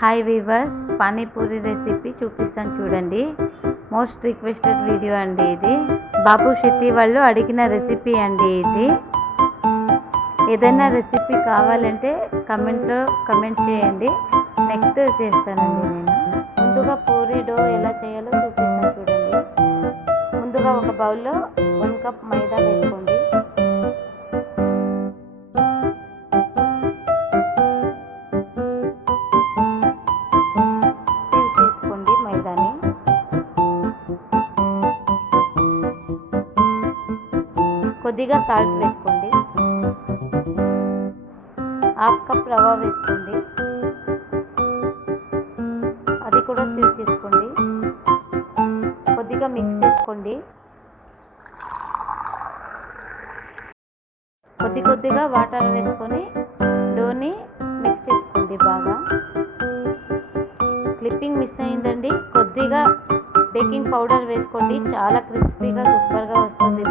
Hi weavers, panipuri రెసిపీ చూపిస్తాను చూడండి. Most requested video అండి ఇది. బాబు శెట్టి వాళ్ళు అడిగిన రెసిపీ అండి ఇది. ఏదైనా రెసిపీ కావాలంటే కమెంట్లో కమెంట్ చేయండి, నెక్స్ట్ చేస్తానండి నేను. ముందుగా పూరి డో ఎలా చేయాలో చూపిస్తాను చూడండి. ముందుగా ఒక బౌల్లో 1 కప్ మైదా వేసుకోండి. కొద్దిగా సాల్ట్ వేసుకోండి. 1/2 కప్ రవ్వ వేసుకోండి, అది కూడా సీవ్ చేసుకోండి. కొద్దిగా మిక్స్ చేసుకోండి. కొద్దిగా వాటర్ వేసుకొని డోని మిక్స్ చేసుకోండి బాగా. క్లిప్పింగ్ మిస్ అయిందండి. కొద్దిగా బేకింగ్ పౌడర్ వేసుకోండి, చాలా క్రిస్పీగా సూపర్గా వస్తుంది.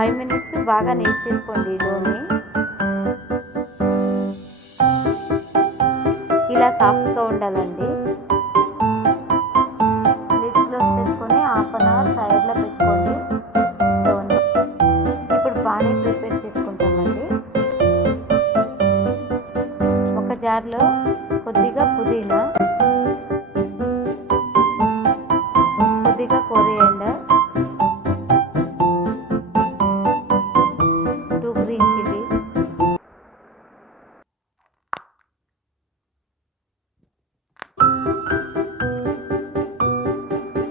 5 మినిట్స్ బాగా నీట్ చేసుకోండి డోని. ఇలా సాఫ్ట్గా ఉండాలండి. లిడ్ క్లోజ్ చేసుకొని 1/2 అవర్ సైడ్లో పెట్టుకోండి డోని. ఇప్పుడు పానీ ప్రిపేర్ చేసుకుంటామండి. ఒక జార్లో కొద్దిగా పుదీనా, కొద్దిగా కొరియాండర్, 2 గ్రీన్ చిల్లీస్,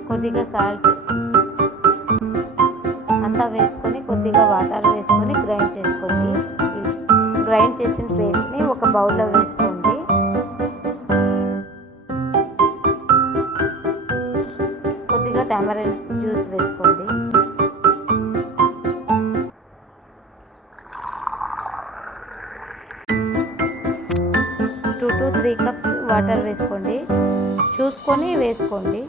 కొద్దిగా సాల్ట్ అంతా వేసుకొని కొద్దిగా వాటర్ వేసుకొని గ్రైండ్ చేసుకోండి. గ్రైండ్ చేసిన పేస్ట్ని ఒక బౌల్లో వేసుకోండి. కొద్దిగా టామరిన్ జ్యూస్ వేసుకోండి. 2 to 3 కప్స్ వాటర్ వేసుకోండి, చూసుకొని వేసుకోండి.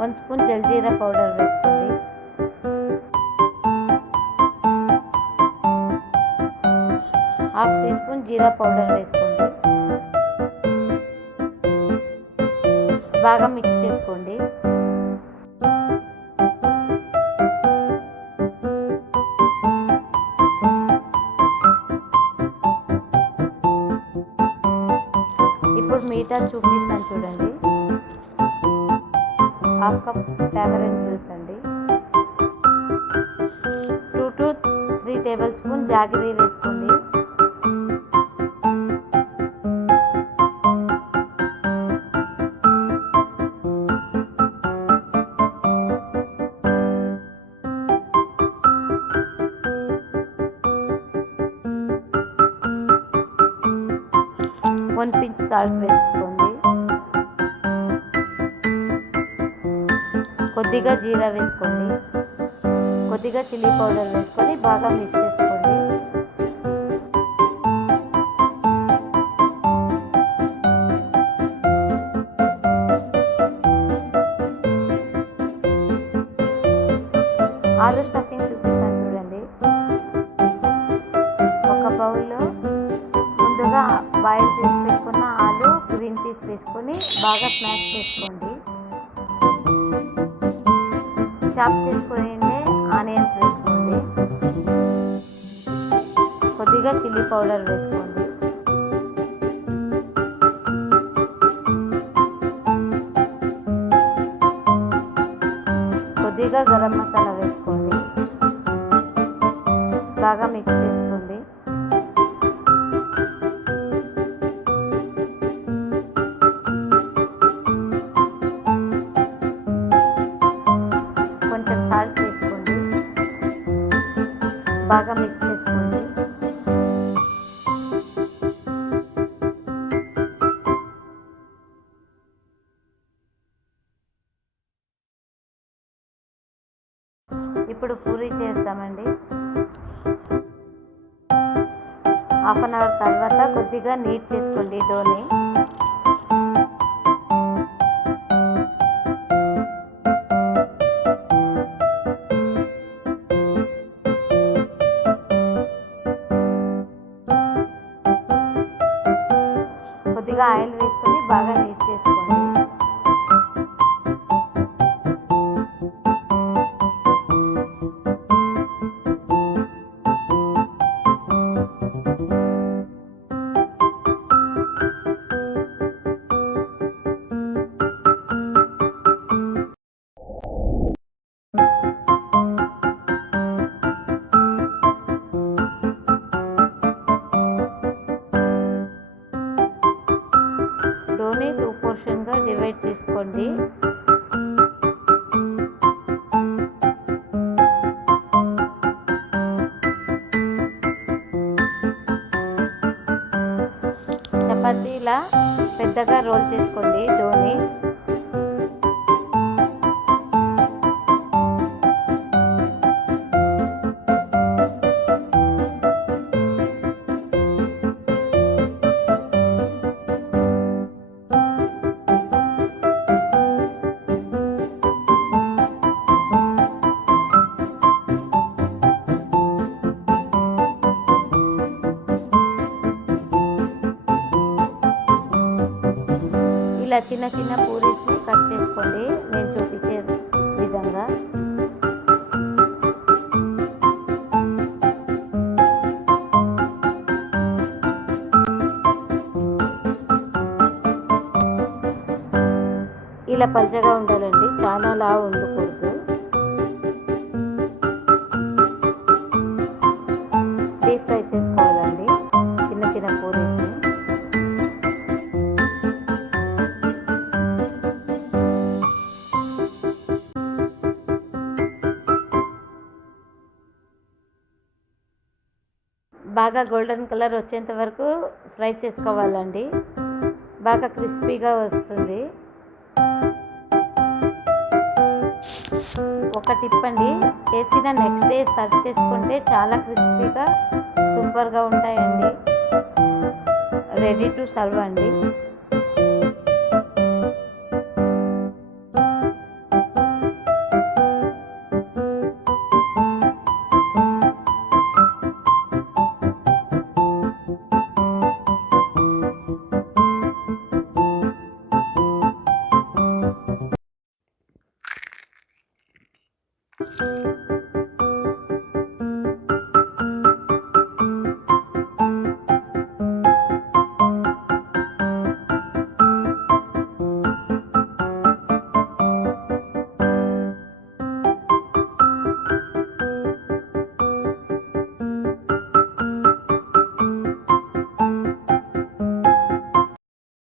వన్ స్పూన్ జల్జీరా పౌడర్ వేసుకోండి. 1/2 టీ స్పూన్ జీరా పౌడర్ వేసుకోండి. బాగా మిక్స్ చేసుకోండి. ఇప్పుడు మీఠా చూపిస్తాను చూడండి. 1/2 కప్ టామరిన్ జ్యూస్ అండి. 2 to 3 టేబుల్ స్పూన్ జాగరీ వేసుకోండి. వన్ పించ్ సాల్ట్ వేసుకోండి. కొద్దిగా జీరా వేసుకోండి. కొద్దిగా చిల్లీ పౌడర్ వేసుకొని బాగా మిక్స్ చేసుకోండి. ఆలు స్టఫింగ్ చూపిస్తాను చూడండి. ఒక బౌల్లో ముందుగా బాయిల్ చేసి పెట్టుకున్న ఆలు, గ్రీన్ పీస్ వేసుకొని బాగా స్మాష్ చేసుకోండి. చాప్ చేసుకొని ఆనియన్స్ వేసుకోండి. కొద్దిగా చిల్లీ పౌడర్ వేసుకోండి. కొద్దిగా గరం మసాలా వేసుకోండి. బాగా మిక్స్ చేసుకోండి. కొంచెం సాల్ట్ వేసుకోండి. బాగా మిక్స్ చేసుకోండి. ఇప్పుడు పూరి చేస్తామండి. 1/2 అవర్ తర్వాత కొద్దిగా నీట్ చేసుకోండి డోని. చేసుకోండి. చపాతీ ఇలా పెద్దగా రోల్ చేసుకోండి డోని. ఇలా చిన్న చిన్న పూరీస్ని కట్ చేసుకోండి నేను చూపించే విధంగా. ఇలా పల్చగా ఉండాలండి, చాలా లావు ఉండకూడదు. డీప్ ఫ్రై చేసుకోవాలండి చిన్న చిన్న పూరీస్ని. బాగా గోల్డెన్ కలర్ వచ్చేంత వరకు ఫ్రై చేసుకోవాలండి, బాగా క్రిస్పీగా వస్తుంది. ఒక టిప్ అండి, చేసిన నెక్స్ట్ డే సర్వ్ చేసుకుంటే చాలా క్రిస్పీగా సూపర్గా ఉంటాయండి. రెడీ టు సర్వ్ అండి.